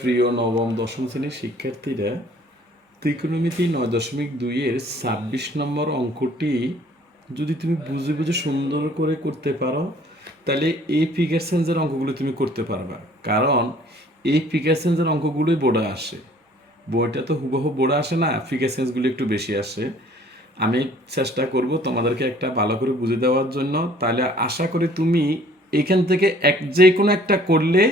প্রিয় নবম দশম শ্রেণীর শিক্ষার্থীরা, ত্রিকোণমিতি 9.2-এর 26 নম্বর অঙ্কটি যদি তুমি বুঝে বুঝে সুন্দর করে করতে পারো, তাহলে এই ফিগার সেন্সের অঙ্কগুলো তুমি করতে পারবা। কারণ এই ফিগার সেন্সের অঙ্কগুলোই বোর্ডে আসে। বইটা তো হুবহু বোর্ডে আসে না, ফিগার সেন্সগুলো একটু বেশি আসে। আমি চেষ্টা করব তোমাদেরকে একটা ভালো করে বুঝে দেওয়ার জন্য। তাহলে আশা করি তুমি এখান থেকে যে কোনো একটা করলে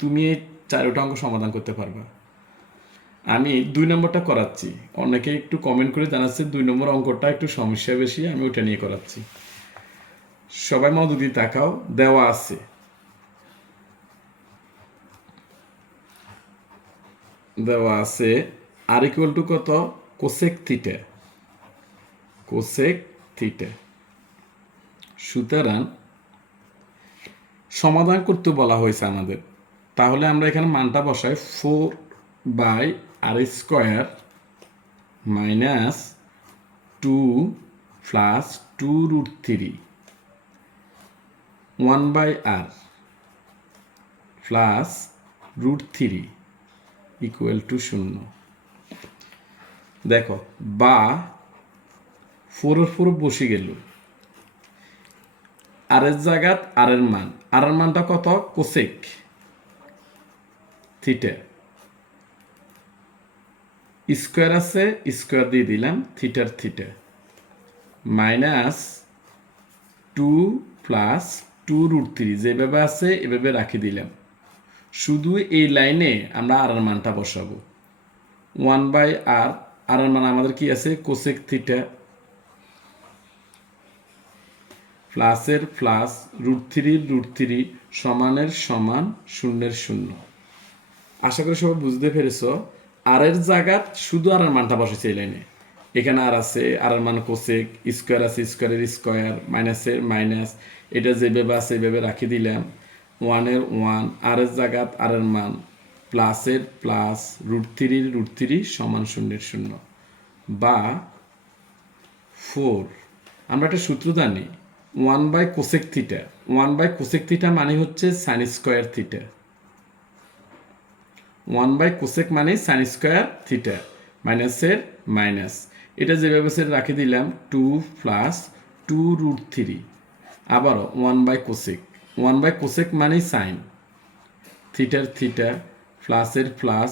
তুমি এই 4টা অঙ্ক সমাধান করতে পারবা। আমি 2 নম্বরটা করাচ্ছি। অনেকে একটু কমেন্ট করে জানাচ্ছে 2 নম্বর অঙ্কটা একটু সমস্যা বেশি, আমি ওটা নিয়ে করাচ্ছি। সবাই মনোযোগ দিয়ে তাকাও। দেওয়া আছে আর ইকুয়াল টু কত? Cosec theta. Cosec theta. সুতরাং সমাধান করতে বলা হয়েছে আমাদের। তাহলে আমরা এখানে মানটা বসাই 4/r² minus 2 plus 2√3 1/r plus √3 equal to 0। দেখো, বা 4 বসে গেল। আর এর জায়গাত আর এর মানটা কত? Cosec theta. স্কোয়ার আছে, স্কোয়ার দিয়ে দিলাম থিটা মাইনাস 2 প্লাস 2√3 যেভাবে আছে এভাবে রাখি দিলাম। শুধু এই লাইনে আমরা আর মানটা বসাবো। 1/r, আর মান আমাদের কি আছে? কোসেক থিটা প্লাসের প্লাস √3 সমানের সমান 0 আশা করি সবাই বুঝতে পেরেছ। আর এর জায়গা শুধু আর মানটা বসেছে এই লাইনে। এখানে আর আছে, আর মান কোসেক, স্কোয়ার আছে, স্কোয়ারের স্কোয়ার, মাইনাসের মাইনাস, এটা যেভাবে আছে এভাবে রাখি দিলাম। 1 আর এর জায়গা আর এর মান প্লাসের প্লাস √3 সমান 0 বা 4। আমরা একটা সূত্র জানি, 1/কোসেক থিটা। 1/কোসেক থিটা মানে হচ্ছে সাইন স্কোয়ার থিটা। 1/কোসেক মানে সাইন স্কোয়ার থিটা, মাইনাসের মাইনাস, এটা যেভাবে রাখি দিলাম 2 প্লাস 2√3। আবারও 1/কোসেক। 1/কোসেক মানে সাইন থিটা প্লাসের প্লাস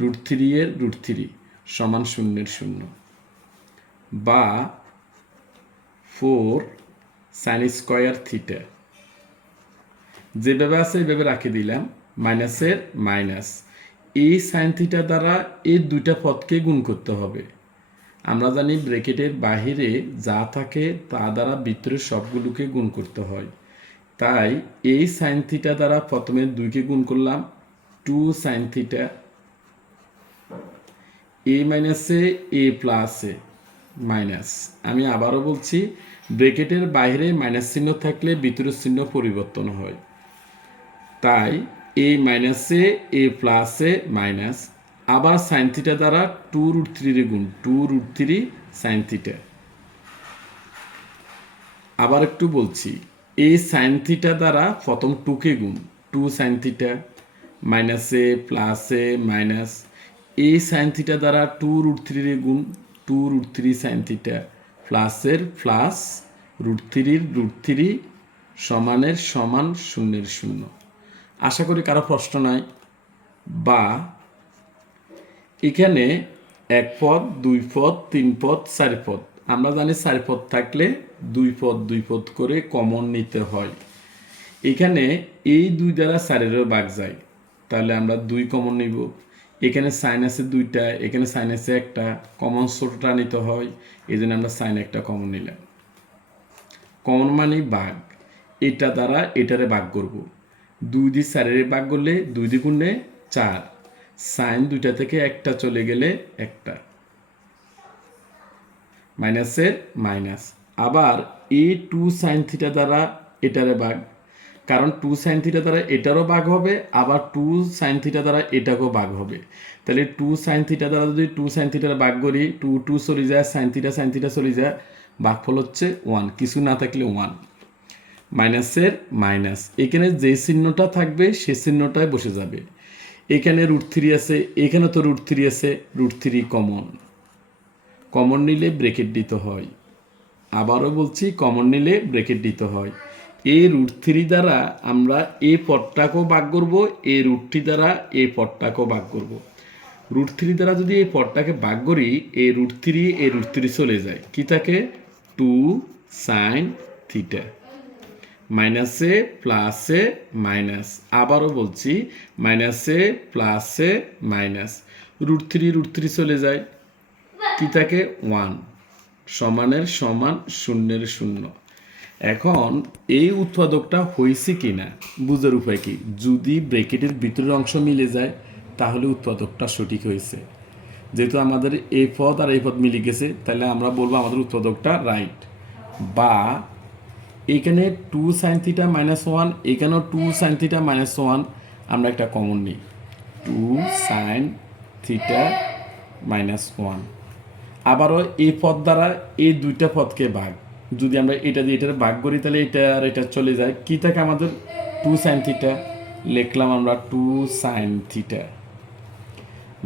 √3 সমান 0 বা 4 সাইন স্কোয়ার থিটা। যেভাবে আছে এইভাবে রাখি দিলাম, মাইনাসের মাইনাস। এই সাইন থিটা দ্বারা এই দুইটা পদকে গুণ করতে হবে। আমরা জানি ব্র্যাকেটের বাহিরে যা থাকে তা দ্বারা ভিতরের সবগুলোকে গুণ করতে হয়। তাই এই সাইন থিটা দ্বারা প্রথমে 2কে গুণ করলাম, 2 সাইন থিটা, এ মাইনাসে এ প্লাসে মাইনাস। আমি আবারও বলছি, ব্র্যাকেটের বাইরে মাইনাস চিহ্ন থাকলে ভিতরের চিহ্ন পরিবর্তন হয়। তাই এ মাইনাসে এ প্লাসে মাইনাস, আবার সাইন থিটা দ্বারা 2√3 গুণ, 2√3 সাইন থিটা। আবার একটু বলছি, এই সাইন থিটা দ্বারা প্রথম 2কে গুণ, 2 সাইন থিটা, মাইনাসে প্লাসে মাইনাস। এই সাইন থিটা দ্বারা 2√3 গুণ, 2√3 সাইন থিটা, প্লাসের প্লাস √3 সমানের সমান 0 আশা করি কারো প্রশ্ন নাই। বা এখানে 1 পদ, 2 পদ, 3 পদ, 4 পদ। আমরা জানি 4 পদ থাকলে 2 পদ করে কমন নিতে হয়। এখানে এই 2 দ্বারা 4-এরও ভাগ যায়, তাহলে আমরা 2 কমন নিব। এখানে সাইন আছে 2টা, এখানে সাইন আছে 1টা, কমন ছোটটা নিতে হয়, এই জন্য আমরা সাইন 1টা কমন নিলাম। কমন মানে ভাগ, এটা দ্বারা এটারে ভাগ করব। 2 দিয়ে 4-এর ভাগ করলে 2 দ্বিগুণে 4, সাইন 2টা থেকে 1টা চলে গেলে 1টা, মাইনাসের মাইনাস। আবার এই 2 সাইন থিটা দ্বারা এটারে ভাগ, কারণ 2 সাইন থিটা দ্বারা এটারও ভাগ হবে, আবার 2 সাইন থিটা দ্বারা এটাকেও ভাগ হবে। তাহলে 2 সাইন থিটা দ্বারা যদি 2 সাইন থিটার ভাগ করি, 2 চলে যায়, সাইন থিটা চলে যায়, ভাগফল হচ্ছে 1, কিছু না থাকলে 1। মাইনাসের মাইনাস, এখানে যে চিহ্নটা থাকবে সে চিহ্নটাই বসে যাবে। এখানে √3 আছে, এখানে তো √3 আছে, √3 কমন, কমন নিলে ব্রেকেট দিতে হয়। আবারও বলছি, কমন নিলে ব্রেকেট দিতে হয়। এই √3 দ্বারা আমরা এই পদটাকেও ভাগ করবো, এই √3 দ্বারা এই পদটাকেও ভাগ করবো। √3 দ্বারা যদি এই পদটাকে ভাগ করি, এই √3 এই √3 চলে যায়, কি থাকে 2 sin থিটা, মাইনাসে প্লাসে মাইনাস, আবারও বলছি মাইনাসে প্লাসে মাইনাস, √3 চলে যায়, কি থাকে 1, সমানের সমান শূন্যের শূন্য। এখন এই উৎপাদকটা হয়েছে কি না বুঝার উপায় কি, যদি ব্র্যাকেটের ভিতরের অংশ মিলে যায় তাহলে উৎপাদকটা সঠিক হয়েছে। যেহেতু আমাদের এই পদ আর এই পদ মিলে গেছে, তাহলে আমরা বলবো আমাদের উৎপাদকটা রাইট। বা এখানে 2 sin θ -1, এখানেও 2 sin θ -1, আমরা একটা কমন নিই, 2 sin θ -1। আবারও এই পদ দ্বারা এই দুইটা পদকে ভাগ, যদি আমরা এটা দিয়ে এটা ভাগ করি তাহলে এটা আর এটা চলে যায়, কি থাকে আমাদের 2 sin θ, লিখলাম আমরা 2 sin θ,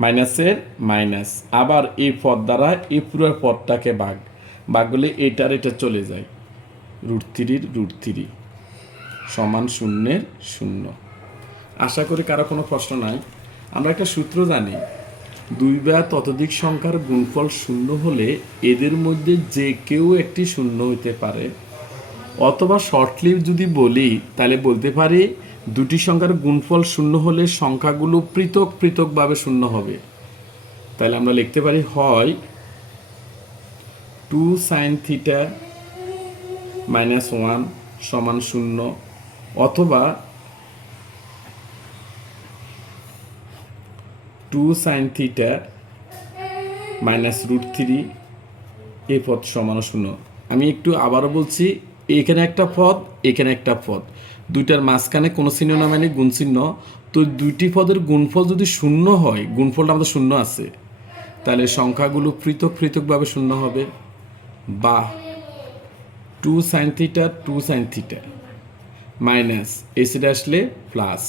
মাইনাসের মাইনাস, আবার এই পদ দ্বারা এই পুরো পদটাকে ভাগ করলে এটার এটা চলে যায়, √3 সমান শূন্যের শূন্য। আশা করি কারো কোনো প্রশ্ন নাই। আমরা একটা সূত্র জানি, 2 বা ততোধিক সংখ্যার গুণফল শূন্য হলে এদের মধ্যে যে কেউ একটি শূন্য হতে পারে, অথবা শর্টলি যদি বলি তাহলে বলতে পারি দুটি সংখ্যার গুণফল শূন্য হলে সংখ্যাগুলো পৃথক পৃথকভাবে শূন্য হবে। তাহলে আমরা লিখতে পারি হয় 2 sin θ -1 সমান 0, অথবা 2 sin θ -√3 এই পদ সমান 0। আমি একটু আবারও বলছি, এখানে একটা পদ, এখানে একটা পদ, দুইটার মাঝখানে কোনো চিহ্ন না মানে গুণ চিহ্ন, তো দুইটি পদের গুণফল যদি শূন্য হয়, গুণফলটা আমাদের শূন্য আছে, তাহলে সংখ্যাগুলো পৃথক পৃথকভাবে শূন্য হবে। বা 2 sin θ 2 sin θ মাইনাস এসিডে আসলে প্লাস,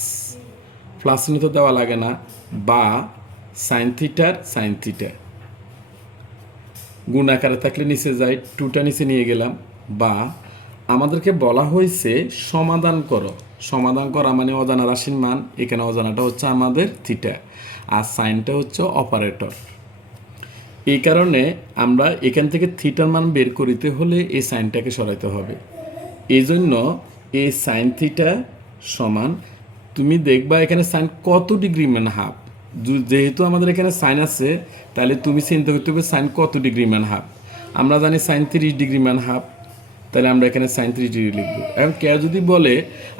প্লাস চিহ্ন তো দেওয়া লাগে না, বা sin θ sin θ, গুণ আকারে থাকলে নিচে যায়, 2টা নিচে নিয়ে গেলাম। বা আমাদেরকে বলা হয়েছে সমাধান করো, সমাধান করা মানে অজানা রাশির মান, এখানে অজানাটা হচ্ছে আমাদের থিটা, আর সাইনটা হচ্ছে অপারেটর। এই কারণে আমরা এখান থেকে থিটার মান বের করিতে হলে এই সাইনটাকে সরাইতে হবে। এই জন্য এই সাইন থিটা সমান, তুমি দেখবা এখানে সাইন কত ডিগ্রি মান হাফ, যেহেতু আমাদের এখানে সাইন আছে তাহলে তুমি চিন্তা করতে হবে সাইন কত ডিগ্রি মান হাফ। আমরা জানি সাইন 30 ডিগ্রি মান হাফ, তাহলে আমরা এখানে সাইন 30 ডিগ্রি লিখবো। এখন কেউ যদি বলে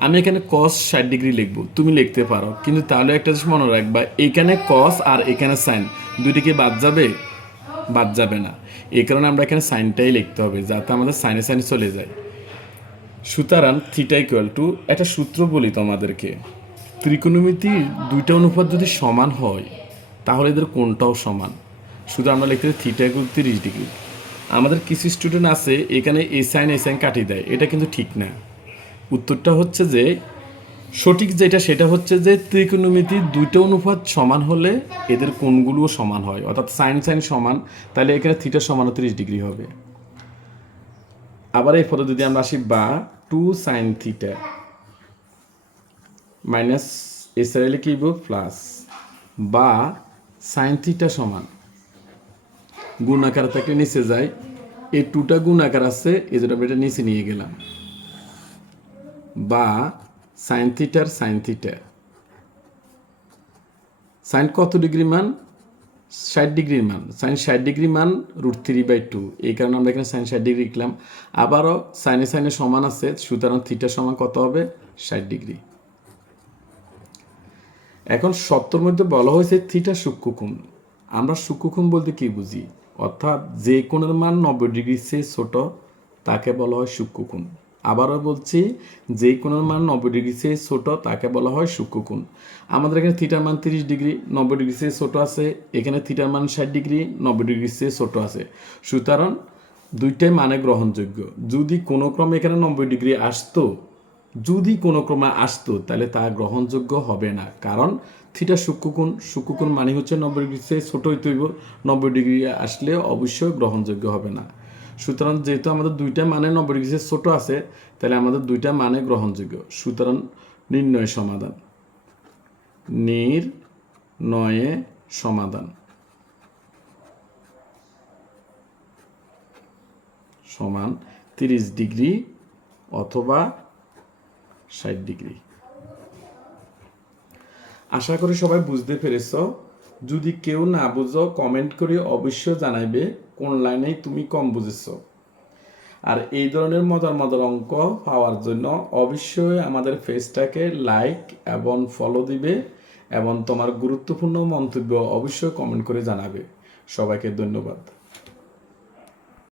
আমি এখানে কস 60 ডিগ্রি লিখবো, তুমি লিখতে পারো, কিন্তু তাহলে একটা জিনিস মনে রাখবা, এখানে কস আর এখানে সাইন দুইটি কি বাদ যাবে? বাদ যাবে না। এই কারণে আমরা এখানে সাইনটাই লিখতে হবে যাতে আমাদের সাইনে সাইনে চলে যায়। সুতরাং থিটা ইকুয়াল টু, একটা সূত্র বলি তোমাদেরকে, ত্রিকোণমিতির দুইটা অনুপাত যদি সমান হয় তাহলে এদের কোণটাও সমান। শুধু আমরা লিখতে থিটা ইকুয়াল 30 ডিগ্রি। আমাদের কিছু স্টুডেন্ট আছে এখানে এই সাইন কাটিয়ে দেয়, এটা কিন্তু ঠিক না। উত্তরটা হচ্ছে যে সঠিক যেটা সেটা হচ্ছে যে ত্রিকোণমিতির দুইটা অনুপাত সমান হলে এদের কোণগুলোও সমান হয়, অর্থাৎ সাইন সমান, তাহলে এখানে থিটা সমান 30 ডিগ্রি হবে। আবার এই পদে যদি আমরা আসি, বা 2 sin θ মাইনাস এসরাইলে কি প্লাস, বা সাইন থিটা সমান, গুণ আকার থেকে নিচে যায়, এই 2টা গুণ আকার আছে এই জন্য এটা নিচে নিয়ে গেলাম, বা সাইন থিটার সাইন থিটা, সাইন কত ডিগ্রি মান? 60 ডিগ্রির মান, সাইন 60 ডিগ্রি মান √3/2, এই কারণে আমরা এখানে সাইন 60 ডিগ্রি লিখলাম। আবারও সাইনে সমান আছে, সুতরাং থিটা সমান কত হবে? 60 ডিগ্রি। এখন সত্যর মধ্যে বলা হয়েছে থিটা সূক্ষ্মকোণ। আমরা সূক্ষ্মকোণ বলতে কি বুঝি? অর্থাৎ যে কোণের মান 90 ডিগ্রির চেয়ে ছোট তাকে বলা হয় সূক্ষ্মকোণ। আবারও বলছি, যে কোণের মান 90 ডিগ্রির চেয়ে ছোট তাকে বলা হয় সূক্ষ্মকোণ। আমাদের এখানে থিটার মান 30 ডিগ্রি, 90 ডিগ্রির চেয়ে ছোট আছে, এখানে থিটার মান 60 ডিগ্রি, 90 ডিগ্রির চেয়ে ছোট আছে, সুতরাং দুইটাই মানে গ্রহণযোগ্য। যদি কোনো ক্রমে এখানে 90 ডিগ্রি আসতো যদি কোনো ক্রমে আসতো তাহলে তা গ্রহণযোগ্য হবে না, কারণ থিটা সূক্ষ্মকোণ মানে হচ্ছে 90 ডিগ্রি চেয়ে ছোট হইতে হইব, 90 ডিগ্রি আসলে অবশ্যই গ্রহণযোগ্য হবে না। সুতরাং যেহেতু আমাদের দুইটা মানে 90 ডিগ্রি চেয়ে ছোট আছে, তাহলে আমাদের দুইটা মানে গ্রহণযোগ্য। সুতরাং নির্ণয় সমাধান, নির্ণয়ে সমাধান সমান 30 ডিগ্রি অথবা 60 ডিগ্রি। আশা করি সবাই বুঝতে পেরেছ। যদি কেউ না বুঝো কমেন্ট করে অবশ্যই জানাইবে কোন লাইনে তুমি কম বুঝেছ। আর এই ধরনের মজার মজার অঙ্ক পাওয়ার জন্য অবশ্যই আমাদের পেজটাকে লাইক এবং ফলো দিবে এবং তোমার গুরুত্বপূর্ণ মন্তব্য অবশ্যই কমেন্ট করে জানাবে। সবাইকে ধন্যবাদ।